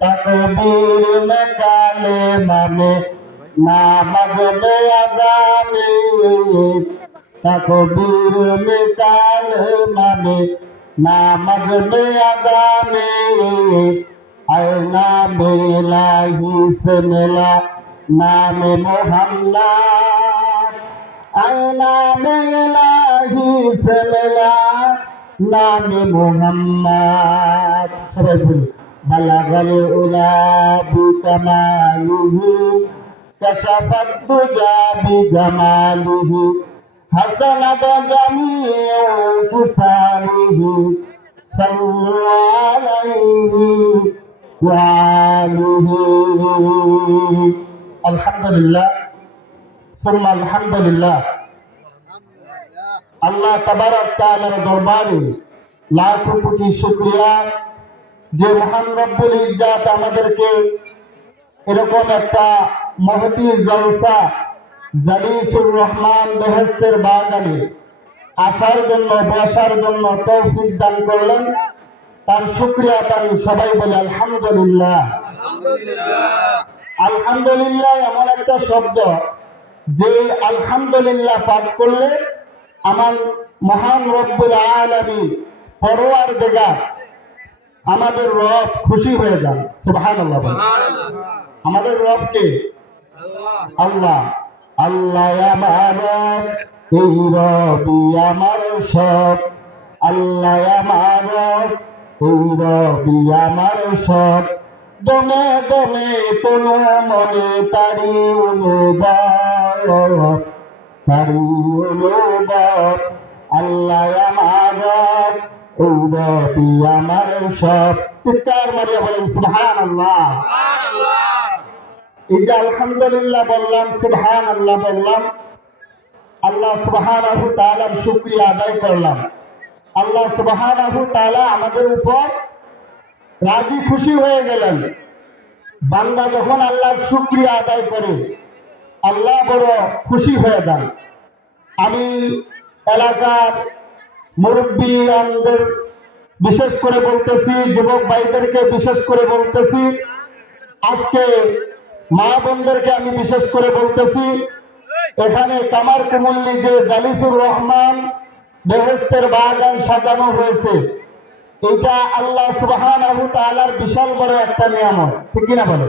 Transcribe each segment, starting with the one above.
तकबीर में कालेमा में नामज में अज़ामी तकबीर में कालेमा में नामज में अज़ामी ऐ नाम इलाही से मिला नाम मोहम्मद ऐ नाम इलाही से मिला नाम मोहम्मद सबाई बोली बलगल उला बिकमालिही कशफत दुजा बिजमालिही हसनत जमीउ खिसालिही सल्लु अलैहि वा आलिही अल्हम्दुलिल्लाह सुम्मा अल्हम्दुलिल्लाह আল্লাহ তাবারক তাআলার দরবারে লাখো কোটি শুকরিয়া যে মহান রব্বুল ইজ্জাত আমাদেরকে এরকম একটা মহতী জলসা জালিসুর রহমান বেহেশতের বাগানে আসার জন্য বসার জন্য তৌফিক দান করলেন তার শুকরিয়া তার সবাই বলে আলহামদুলিল্লাহ আলহামদুলিল্লাহ এমন একটা শব্দ যে আলহামদুলিল্লাহ পাঠ করলে আমার মহান রব্বুল আলামিন পরওয়ারদিগার আমাদের রব খুশি হয়ে যান সুবহানাল্লাহ আমাদের রব কে আল্লাহ আল্লাহ আমার রব এই রবই আমার সব আল্লাহ আমার রব এই রবই আমার সব দমে দমে তনু মনে তারি অনুভব আল্লাহ আমার রব এই রবি আমার সব চিৎকার মারিয়া বলেন সুবহানাল্লাহ এই যে আলহামদুলিল্লাহ বললাম সুবহানাল্লাহ বললাম আল্লাহ সুবহানাহু তাআলার শুকরিয়া আদায় করলাম আল্লাহ সুবহানাহু তাআলা আমাদের উপর রাজি খুশি হয়ে গেলেন বান্দা যখন আল্লাহর শুকরিয়া আদায় করে আল্লাহ বড় খুশি হয়ে যান আমি এলাকার মুরব্বীদের বিশেষ করে বলতেছি যুবক ভাইদেরকে বিশেষ করে বলতেছি আজকে মা বোনদেরকে আমি বিশেষ করে বলতেছি এখানে কামার কুমুল্লি যে জালিসুর রহমান বেহেশতের বাগান সাজানো হয়েছে এটা আল্লাহ সুবহানাহু তাআলার বিশাল বড় একটা নিয়ামত ঠিক কিনা বলে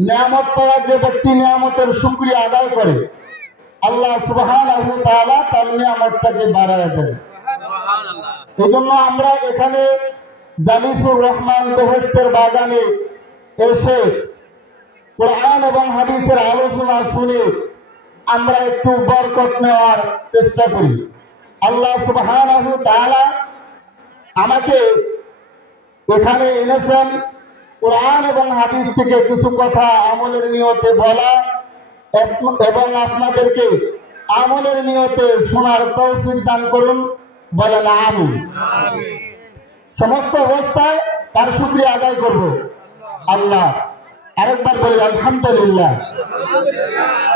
নিয়ামত পাওয়া যে ব্যক্তি নিয়ামতের শুকরিয়া আদায় করে আল্লাহ সুবহানাহু তাআলা তার নিয়ামতটাকে বাড়ায় দেয় সুবহানাল্লাহ এজন্য আমরা এখানে জালিসুর রহমান বেহেশতের বাগানে এসে কোরআন এবং হাদিসের আলোচনা শুনে আমরা একটু বরকত নেওয়ার চেষ্টা করি আল্লাহ সুবহানাহু তাআলা আমাকে এখানে এনেছেন কোরআন এবং হাদিস থেকে কিছু কথা আমলের নিয়তে বলা এবং আপনাদেরকে আমলের নিয়তে শোনার তৌফিক দান করুন বলেন আমিন সমস্ত অবস্থায় তার শুকরিয়া আদায় করব আল্লাহ আরেকবার বলি আলহামদুলিল্লাহ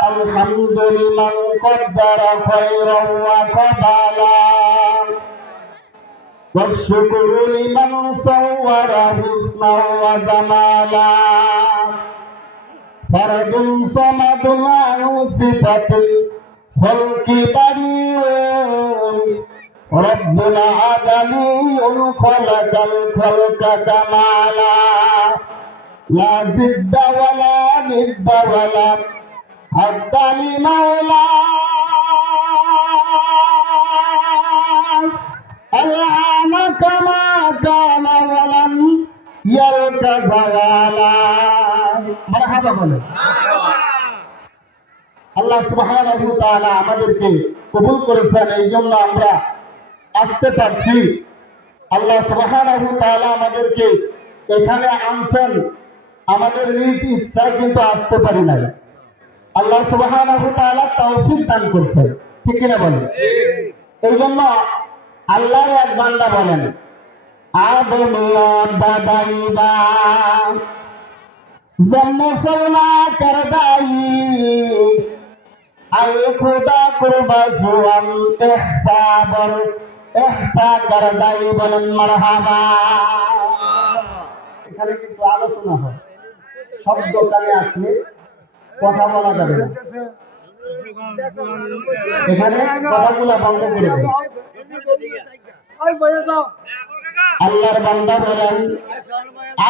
আলহামদুলিল্লাহ কদ্দারা খায়রান ওয়া কাবালা والشكر لمن صور حسنا وجمالا فرد صمد عن صفة الخلق بريء ربنا عدمي خلق الخلق كمالا لا ضد ولا ند ولا حد لمولاه الآن كما كان ولم يلك زوالا مرحبا বলে আল্লাহ সুবহানাহু তাআলা আমাদেরকে কবুল করেছেন এই জন্য আমরা আসতে পারছি আল্লাহ সুবহানাহু তাআলা আমাদেরকে এখানে আনছেন আমাদের নিজ ইচ্ছায় কিন্তু আসতে পারি নাই আল্লাহ সুবহানাহু তাআলা তৌফিক দান করেছেন ঠিক কিনা বলেন এই জন্য আল্লাহর এক বান্দা বলেন আদমিয়া দাদাইবা জন্ম সলমা করদাই আয় খুদা কুরবা সুয়াম ইহসাবর ইহসা করদাই বলেন মারহাবা এখানে কিন্তু আলোচনা হয়, শব্দ কানে আসলে কথা বলা যাবে না, এখানে কথাগুলা বন্ধ করে দেয়। আল্লাহর বান্দা বলেন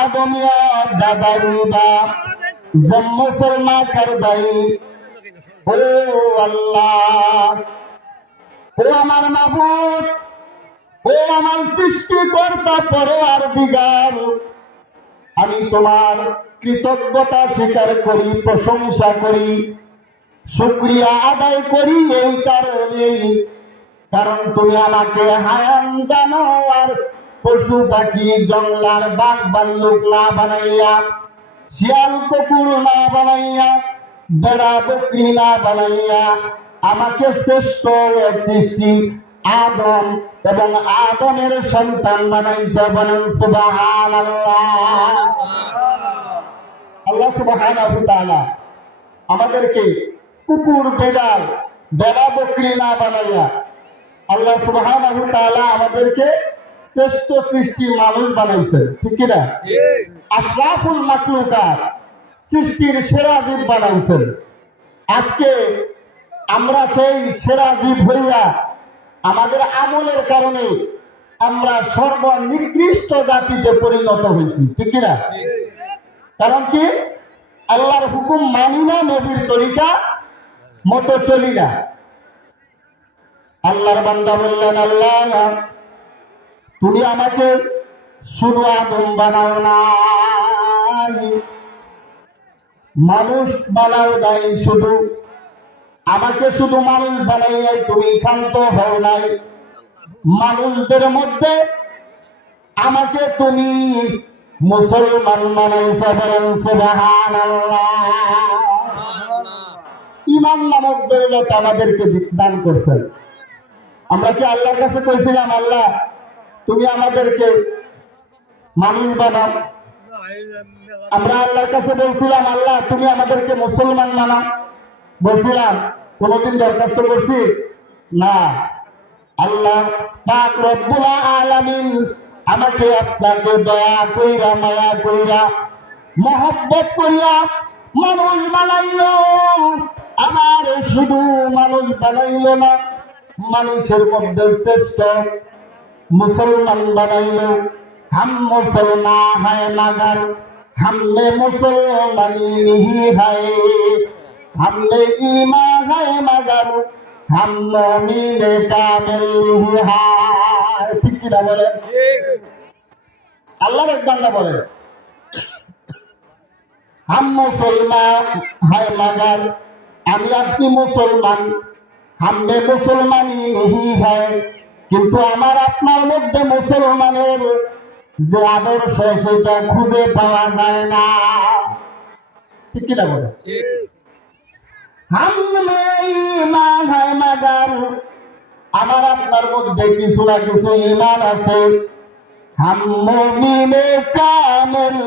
আদমিয়া দাদারিবা মুসলমা করদাই, ও আল্লাহ, ও আমার মাবুদ, ও আমার সৃষ্টিকর্তা পরওয়ারদিগার, আমি তোমার কৃতজ্ঞতা স্বীকার করি, প্রশংসা করি, শুকরিয়া আদায় করি এই কারণেই, কারণ তুমি আমাকে হায়ান জানোয়ার পশু পাখি জঙ্গলার বাঘ ভাল্লুক না বানাইয়া, শিয়াল কুকুর না বানাইয়া, বেড়া বকরি না বানাইয়া আমাকে শ্রেষ্ঠ সৃষ্টি আদম এবং আদমের সন্তান বানাইছে। বলেন সুবহানাল্লাহ। আল্লাহ সুবহানাহু ওয়া তাআলা আমাদেরকে কুকুর বেড়াল বেড়া বকরি না বানাইয়া আল্লাহ সুবহানাহু ওয়া তাআলা আমাদেরকে শ্রেষ্ঠ সৃষ্টি মানুষ বানাইছেন, ঠিক কিনা? আশরাফুল মাখলুকাত, সৃষ্টির সেরা জীব বানাইছেন। আজকে আমরা সেই সেরা জীব হইয়া আমাদের আমলের কারণে আমরা সর্বনিকৃষ্ট জাতিতে পরিণত হয়েছি, ঠিক কিনা? কারণ কি? আল্লাহর হুকুম মানি না, নবীর তরিকা মতো চলি না। আল্লাহর বান্দা বললেন, আল্লাহ তুমি আমাকে শুধু আদম বানাও নাই, মানুষ বানাও নাই, শুধু আমাকে শুধু মানুষ বানাইয়াই তুমি ক্ষান্ত হও নাই, মানুষদের মধ্যে আমাকে তুমি মুসলমান বানাইছো। বলেন সুবহানাল্লাহ। ঈমান নামক দৌলত আমাদেরকে দান করছেন। আমরা কি আল্লাহর কাছে কইছিলাম আল্লাহ তুমি আমাদেরকে মানুষ বানাও? আমরা আল্লাহর কাছে বলছিলাম আল্লাহ তুমি আমাদেরকে মুসলমান বানাও? বলছিলাম? কোনদিন দরখাস্ত করছি? না। আল্লাহ পাক রব্বুল আলামিন আমাকে আপনাকে দয়া কইরা মায়া কইরা মহব্বত করিয়া মানুষ বানাইলো। আমার শুধু মানুষ বানাইলো না, মানুষের মধ্যে শ্রেষ্ঠ मुसलमान बनाइलो। हम मुसलमान है मगर हमने मुसलमानी नहीं है, हमने ईमान है मगर हम मोमिन कामिल नहीं है। ठीक কি না বলে? আল্লাহর এক বান্দা বলে हम मुसलमान है मगर আমি আপনি মুসলমান, हमने मुसलमानी नहीं है, কিন্তু আমার আপনার মধ্যে মুসলমানের যে আদর্শ সেটা খুঁজে পাওয়া যায় না। ঠিক কিনা বলে? আমার আপনার মধ্যে কিছু না কিছু ঈমান আছে। হাম মুমিনে কামিল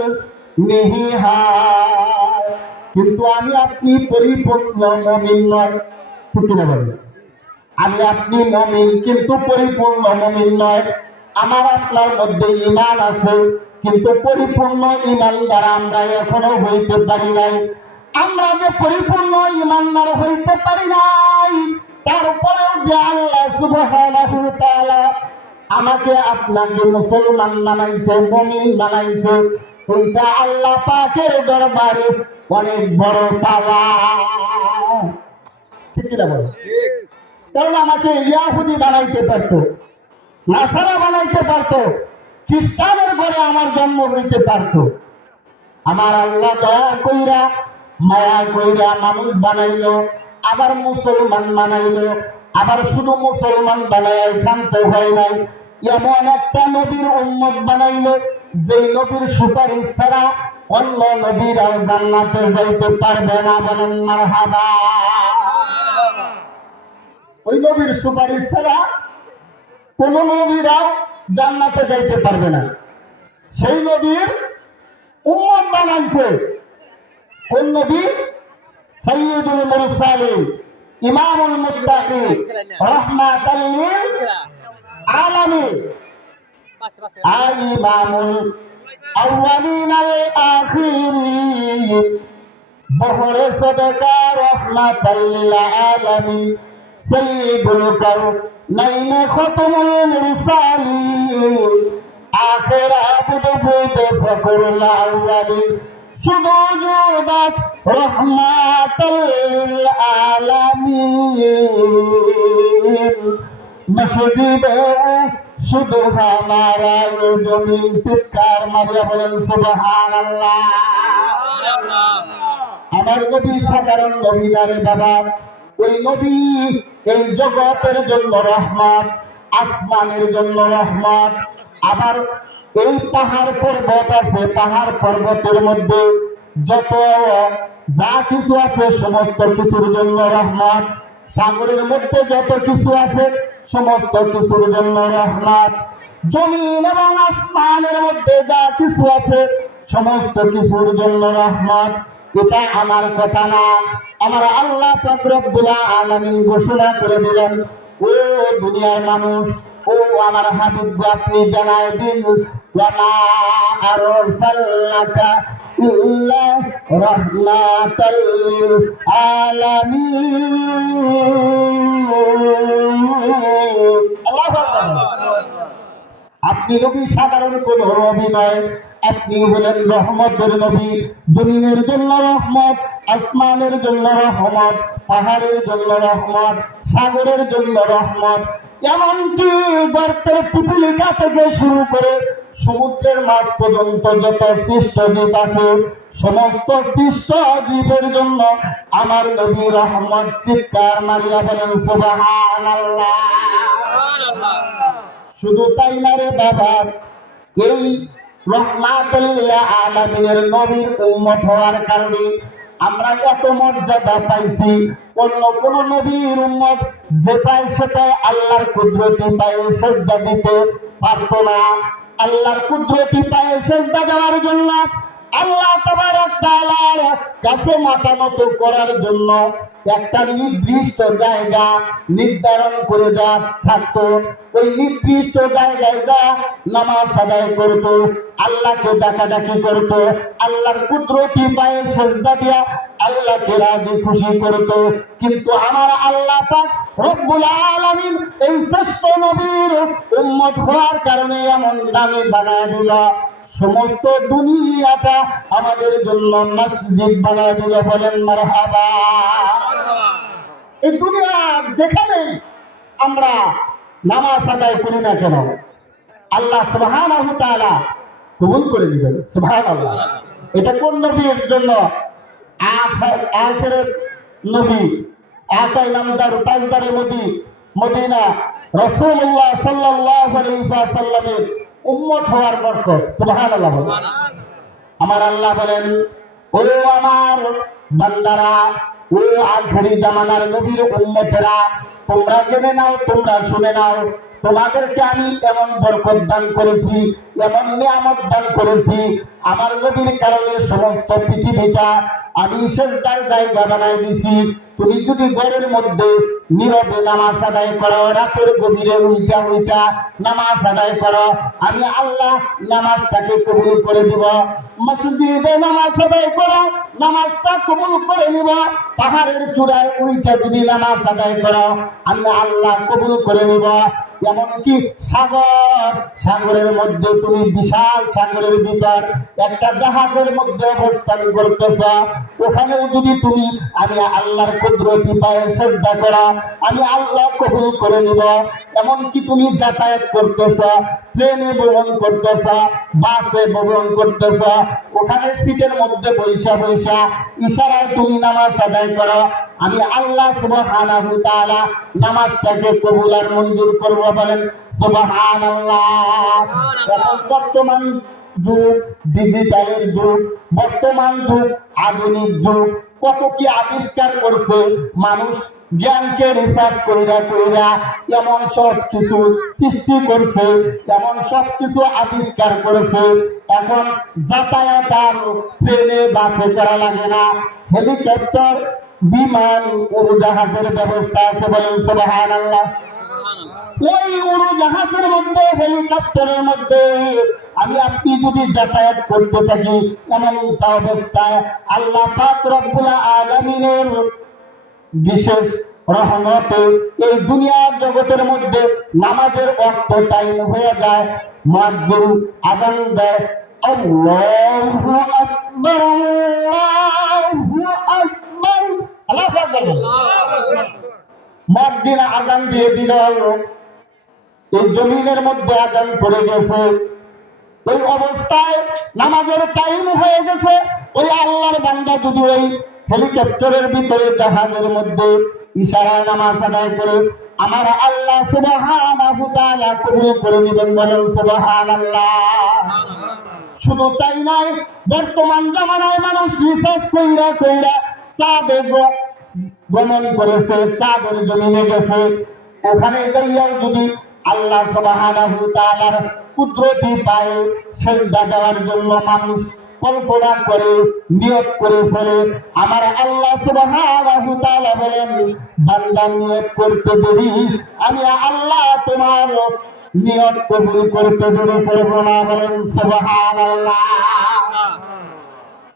নেহি হয়, কিন্তু আমি আপনি পরিপূর্ণ মুমিন নয়। ঠিক কিনা বলে? আমি আপনি মুমিন কিন্তু পরিপূর্ণ মুমিন নয়। আমার আপনার মধ্যে ঈমান আছে কিন্তু পরিপূর্ণ ঈমানদার আমরা এখনো হইতে পারি নাই। আমরা যে পরিপূর্ণ ঈমানদার হইতে পারি নাই, তারপরেও যে আল্লাহ সুবহানাহু ওয়া তাআলা আমাকে আপনাকে মুসলমান বানাইছে, মুমিন বানাইছে, এটা আল্লাহ পাকের দরবারে অনেক বড় পাওয়া। ঠিক কি না বলো? কারণ আমাকে ইয়াহুদি বানাইতে পারতো, নাসারা বানাইতে পারতো, খ্রিস্টানের ঘরে আমার জন্ম হইতে পারতো। আমার আল্লাহ দয়া কইরা মায়া কইরা মানুষ বানাইলো, আবার মুসলমান বানাইলো, আবার শুধু মুসলমান বানায় ক্ষান্ত হয় নাই, এমন একটা নবীর উম্মত বানাইলো যে নবীর সুপারিশ ছাড়া অন্য নবীরাও জান্নাতে যাইতে পারবে না। বলেন মারহাবা। ওই নবীর সুপারিশ ছাড়া কোন নবীরাও জান্নাতে যাইতে পারবে না। সেই নবীর উম্মত বানাইছে কোন নবী? সাইয়্যিদুল মুরসালিন, ইমামুল মুত্তাকিন, রাহমাতাল লিল আলামিন, ইমামুল আউয়ালিন আল আখিরিন বহরে সদকা রহমাতাল লিল আলামিন সাইয়্যিদুল কাউনাইন খাতামুল মুরসালিন আখির আবদ বুদ ফখরুল আউয়ালিন শুধু দাস রহমাতাল লিল আলামিন মসজিদে শুধু हमारा ये जमीन চিৎকার মারিয়া বলেন সুবহানাল্লাহ। আমার নবী সাধারণ নবী না রে বাবা, ওই নবী এই জগতের জন্য রহমত, আসমানের জন্য রহমত। আবার এই পাহাড় পর্বত আছে, পাহাড় পর্বতের মধ্যে যত যা কিছু আছে সমস্ত কিছুর জন্য রহমত। সাগরের মধ্যে যত কিছু আছে সমস্ত কিছুর জন্য রহমত। জমিন এবং আসমানের মধ্যে যা কিছু আছে সমস্ত কিছুর জন্য রহমত। এটা আমার কথা না, আমার আল্লাহ পাক রব্বুল আলামিন ঘোষণা করে দিলেন, ও দুনিয়ার মানুষ, ও আমার হাবিব আপনি জানায় দিন, ওয়া মা আরসালনাকা ইল্লা রাহমাতাল লিল আলামিন। আল্লাহু আকবার। আপনি নবী সাধারণ কোন নবী নয়, আপনি হলেন রহমতের নবী। জমিনের জন্য রহমত, আসমানের জন্য রহমত, পাহাড়ের জন্য রহমত, সাগরের জন্য রহমত, এমনকি গর্তের পিপিলিকা থেকে শুরু করে সমুদ্রের মাছ পর্যন্ত যত সৃষ্ট জীব আছে সমস্ত সৃষ্ট জীবের জন্য আমার নবী রহমত। চিৎকার মারিয়া বলেন সুবহানাল্লাহ। শুধু তাই না রে বাবা, এই রহমাতুল লিল আলামিনের নবীর উম্মত হওয়ার কারণে আমরা এত মর্যাদা পাইছি। অন্য কোন নবীর উম্মত যেটাই সেটাই আল্লাহর কুদরতি পায়ে সিজদা দিতে পারত না। আল্লাহর কুদরতি পায়ে সিজদা দেওয়ার জন্য, আল্লাহ তাবারক তাআলার কাছে মাথা নত করার জন্য একটা নির্দিষ্ট জায়গা নির্ধারণ করে যা থাকতো, ওই নির্দিষ্ট জায়গায় যা নামাজ আদায় করতো, আল্লাহকে ডাকাডাকি করতো, আল্লাহর কুদরতি পায়ে সিজদা দিয়া আল্লাহকে রাজি খুশি করতো। কিন্তু আমার আল্লাহ পাক রব্বুল আলামিন এই শ্রেষ্ঠ নবীর উম্মত হওয়ার কারণে এমন দামি বানায় দিল, সমস্ত দুনিয়াটা আমাদের জন্য মসজিদ বানায় দিল। বলেন মারহাবা। এই দুনিয়ার যেখানে আমরা নামাজ আদায় করি না কেন আল্লাহ সুবহানাহু ওয়া তাআলা কবুল করে নেবেন। সুবহানাল্লাহ। এটা কোন নবীর জন্য? আখিরের নবী, আকাই নামদার তাজদারে মদিনা রাসূলুল্লাহ সাল্লাল্লাহু আলাইহি ওয়াসাল্লামের উম্মত হওয়ার বরকত। সুবহানাল্লাহ। আমার আল্লাহ বলেন, ও আমার বান্দারা, ও আখেরি জামানার নবীর উম্মতেরা, তোমরা জেনে নাও, তোমরা শুনে নাও, তোমাদেরকে আমি এমন বরকত দান করেছি, এমন নিয়ামত দান করেছি, আমার নবীর কারণে সমস্ত পৃথিবীটা আমি সিজদার জায়গা বানাই দিছি। তুমি যদি ঘরের মধ্যে নীরবে নামাজ আদায় করো, রাতের গভীরে উইটা উইটা নামাজ আদায় করো, আমি আল্লাহ নামাজটাকে কবুল করে দিব। মসজিদে নামাজ আদায় করো, নামাজটা কবুল করে নিব। পাহাড়ের চূড়ায় উইটা যদি নামাজ আদায় করো, আমি আল্লাহ কবুল করে নিব। এমনকি সাগরের মধ্যে তুমি বিশাল সাগরের ভিতর একটা জাহাজের মধ্যে অবস্থান করতেছ, ওখানেও যদি তুমি আমি আল্লাহর কুদরতি পায়ে সিজদা করো, আমি আল্লাহ কবুল করে নিব। এমনকি তুমি যাতায়াত করতেছ, ট্রেনে ভ্রমণ করতেছ, বাসে ভ্রমণ করতেছ, ওখানে সিটের মধ্যে বৈশা ইশারায় তুমি নামাজ আদায় করো, আমি আল্লাহ সুবহানাহু ওয়া তাআলা নামাজটাকে কবুল আর মঞ্জুর করব। বলেন সুবহানাল্লাহ। এখন বর্তমান যুগ ডিজিটালের যুগ, বর্তমান যুগ আধুনিক যুগ, কত কি আবিষ্কার করছে মানুষ, জ্ঞানকে রিসার্চ কইরা এমন সব কিছু সৃষ্টি করছে, এমন সব কিছু আবিষ্কার করেছে। এখন যাতায়াত আর ট্রেনে বাসে করা লাগে না, হেলিকপ্টার, বিমান, উড়োজাহাজের ব্যবস্থা আছে। বলেন সুবহানাল্লাহ। ওই উড়োজাহাজের মধ্যে, হেলিকপ্টারের মধ্যে আমি আপনি যদি যাতায়াত করতে থাকি, এমন অবস্থায় আল্লাহ পাক রব্বুল আলামিনের বিশেষ রহমতে এই দুনিয়ার জগতের মধ্যে নামাজের ওয়াক্ত টাইম হয়ে যায়, মুয়াজ্জিন আযান দেয়, আল্লাহু আকবার, আল্লাহু আকবার, আল্লাহু আকবার। মুয়াজ্জিন আযান দিয়ে দিল, এই জমিনের মধ্যে আযান পড়ে গেছে, ওই অবস্থায় নামাজের টাইম হয়ে গেছে। ওই আল্লাহর বান্দা যদি ওই হেলিকপ্টারের ভিতরে, জাহাজের মধ্যে ইশারায় নামাজ আদায় করে, আমার আল্লাহ সুবহানাহু ওয়া তাআলা কবুল করে নেবেন, বলেন সুবহানাল্লাহ। শুধু তাই নয়, বর্তমান জামানায় মানুষ রিসার্চ কইরা চাঁদে ভ্রমণ করেছে, চাঁদের জমিনে গেছে, ওখানে যাইয়াও যদি আল্লাহ সুবহানাহু ওয়া তাআলার কুদরতি পায়ে সেজদা দেওয়ার জন্য মানুষ কল্পনা করে, নিয়ত করে ফেলে, আমার আল্লাহ সুবহানাহু ওয়া তাআলা বলেন, বান্দা নিয়ত করতে দেরি, আমি আল্লাহ তোমার নিয়ত কবুল করতে দেরি করব না, বলেন সুবহানাল্লাহ।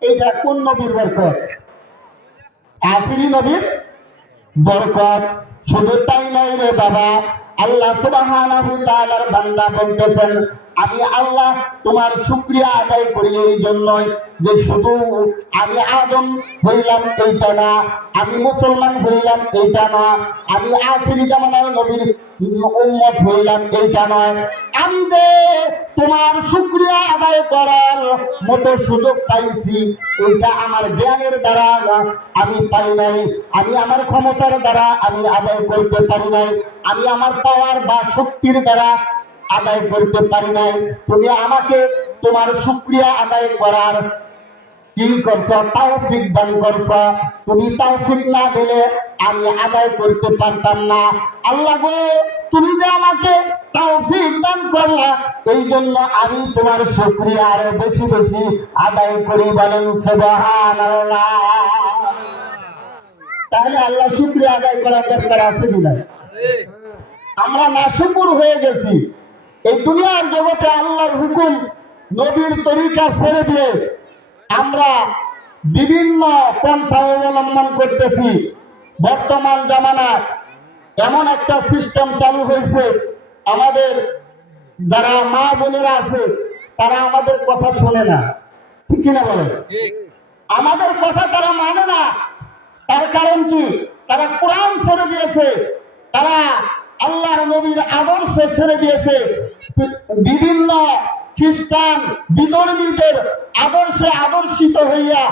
এটা কোন নবীর বরকত? আখিরি নবীর বরকত। শুধু তাই নয় রে বাবা, আল্লাহ সুবহানাহু ওয়া তাআলার বান্দা বলতেছেন, আমি আল্লাহ তোমার শুকরিয়া আদায় করি এই জন্যই যে শুধু আমি আদম হইলাম এইটা না, আমি মুসলমান হইলাম এইটা না, আমি আখিরি জামানার নবীর উম্মত হইলাম এইটা নয়, আমি যে তোমার শুকরিয়া আদায় করার মতো সুযোগ পাইছি, এইটা আমার জ্ঞানের দ্বারা আমি পাই নাই, আমি আমার ক্ষমতার দ্বারা আমি আদায় করতে পারি নাই, আমি আমার পাওয়ার বা শক্তির দ্বারা আদায় করতে পারি নাই। তুমি আমাকে তোমার শুকরিয়া আদায় করার কি করছো? তৌফিক দান করছো। তুমি তৌফিক না দিলে আমি আদায় করতে পারতাম না। আল্লাহ গো, তুমি যে আমাকে তৌফিক দান করলা, এই জন্য আমি তোমার শুকরিয়া আরো বেশি বেশি আদায় করি, বলেন সুবহানাল্লাহ। তাহলে আল্লাহ শুকরিয়া আদায় করার দরকার আছে কিনা? আমরা নাশুকুর হয়ে গেছি। এই দুনিয়ার জগতে আল্লাহর হুকুম, নবীর তরিকা ছেড়ে দিয়ে আমরা বিভিন্ন পন্থা অবলম্বন করতেছি। বর্তমান জামানায় এমন একটা সিস্টেম চালু হয়েছে, আমাদের যারা মা বোনেরা আছে তারা আমাদের কথা শোনে না, ঠিক কিনা বলেন? আমাদের কথা তারা মানে না। তার কারণ কি? তারা কোরআন ছেড়ে দিয়েছে, তারা আল্লাহর নবীর আদর্শ ছেড়ে দিয়েছে, বিভিন্ন খ্রিস্টান বিধর্মীদের আদর্শে আদর্শিত হইয়া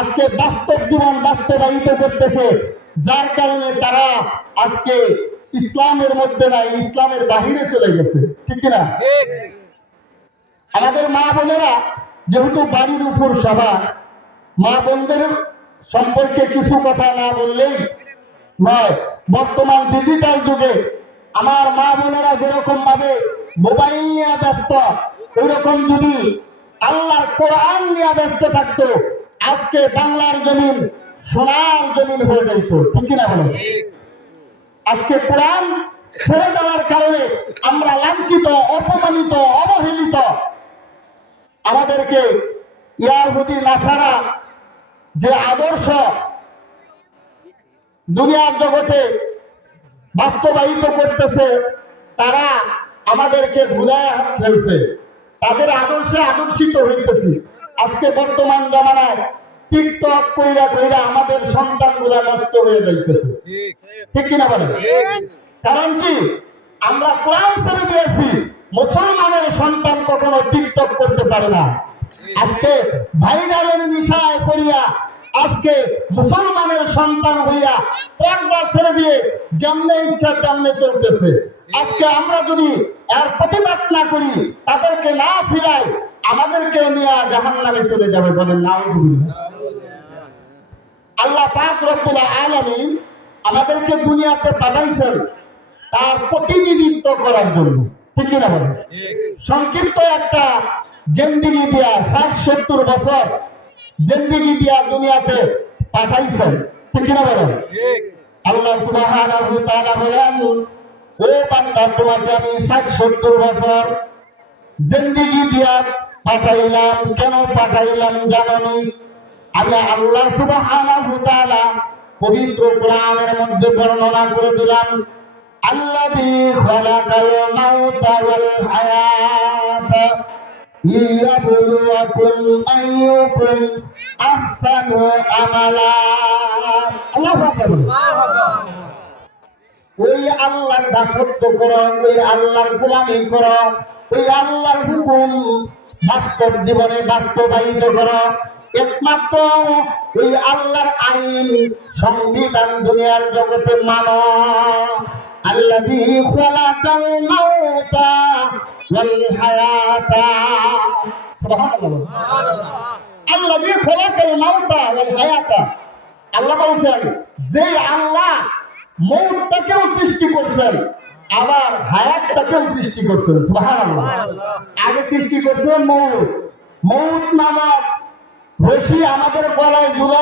আজকে বাস্তব জীবন বাস্তবায়িত করতেছে, যার কারণে তারা আজকে ইসলামের মধ্যে নাই, ইসলামের বাহিরে চলে গেছে, ঠিক কিনা? আমাদের মা বোনেরা যেহেতু বাড়ির উপর সভা, মা বোনদের সম্পর্কে কিছু কথা না বললেই নয়। বর্তমান ডিজিটাল যুগে আমার মা বোনেরা যেরকম ভাবে মোবাইল নিয়ে ব্যস্ত, ওইরকম যদি আল্লাহর কোরআন নিয়ে ব্যস্ত থাকতো, আজকে বাংলার জমিন সোনার জমিন হয়ে যেত, ঠিক কিনা বলেন? আজকে কোরআন ছেড়ে দেওয়ার কারণে আমরা লাঞ্ছিত, অপমানিত, অবহেলিত। আমাদেরকে ইয়াহুদি নাসারা যে আদর্শ দুনিয়ার জগতে বাস্তবায়িত করতেছে, তারা আমাদেরকে ভুলায় ফেলছে, তাদের আদর্শে আদর্শিত হইতেছি। আজকে বর্তমান জামানায় টিকটক কইরা কইরা আমাদের সন্তানগুলা নষ্ট হয়ে যাইতেছে, ঠিক কিনা বলেন? কারণ কি? আমরা কোরআন ছেড়ে দিয়েছি। মুসলমানের সন্তান কখনো টিকটক করতে পারে না। আজকে ভাইরালের নিশায় করিয়া আজকে মুসলমানের সন্তান হইয়া পর্দা ছেড়ে দিয়ে যেমনে ইচ্ছা তেমনে চলতেছে। আজকে আমরা যদি এর প্রতিবাদ না করি, তাদেরকে না ফিরাই, আমাদেরকে নিয়ে জাহান্নামে চলে যাবে, বলেন নাউজুবিল্লাহ। আল্লাহ পাক রব্বুল আলামিন আমাদেরকে দুনিয়াতে পাঠাইছেন তার প্রতিনিধিত্ব করার জন্য, ঠিক কিনা বলেন? সংক্ষিপ্ত একটা জিন্দেগি দিয়া ৬০-৭০ বছর জিন্দেগি দিয়া দুনিয়াতে পাঠাইছেন, ঠিক কিনা বলেন? আল্লাহ সুবহানাহু ওয়া তাআলা বলেন, ও বান্দা তোমাকে আমি 60-70 বছর জিন্দেগি দিয়া পাঠাইলাম, কেন পাঠাইলাম জানোনি? আমি আল্লাহ সুবহানাহু ওয়া তাআলা পবিত্র কোরআনের মধ্যে বর্ণনা করে দিলাম, আল্লাযী খালাকাল মাউতা ওয়াল হায়াতা লিয়াবলুয়াকুম আইয়ুকুম আহসানু আমালা। আল্লাহু আকবার। ওই আল্লাহর দাসত্ব করো, ওই আল্লাহর গোলামি করো, ওই আল্লাহর হুকুম বাস্তব জীবনে বাস্তবায়িত করো। একমাত্র ওই আল্লাহর আইন সংবিধান দুনিয়ার জগতে মানো। আল্লাযী খালাকাল মাউতা ওয়াল হায়াতা, সুবহানাল্লাহ। আল্লাযী খালাকাল মাউতা ওয়াল হায়াতা, আল্লাহ বলছেন যে আল্লাহ মৌতটাকেও সৃষ্টি করছেন, আবার হায়াতটাকেও সৃষ্টি করছেন। সুবহানাল্লাহ। আগে সৃষ্টি করছেন মৌত, মৌত নামক রশি আমাদের গলায় ঝুলা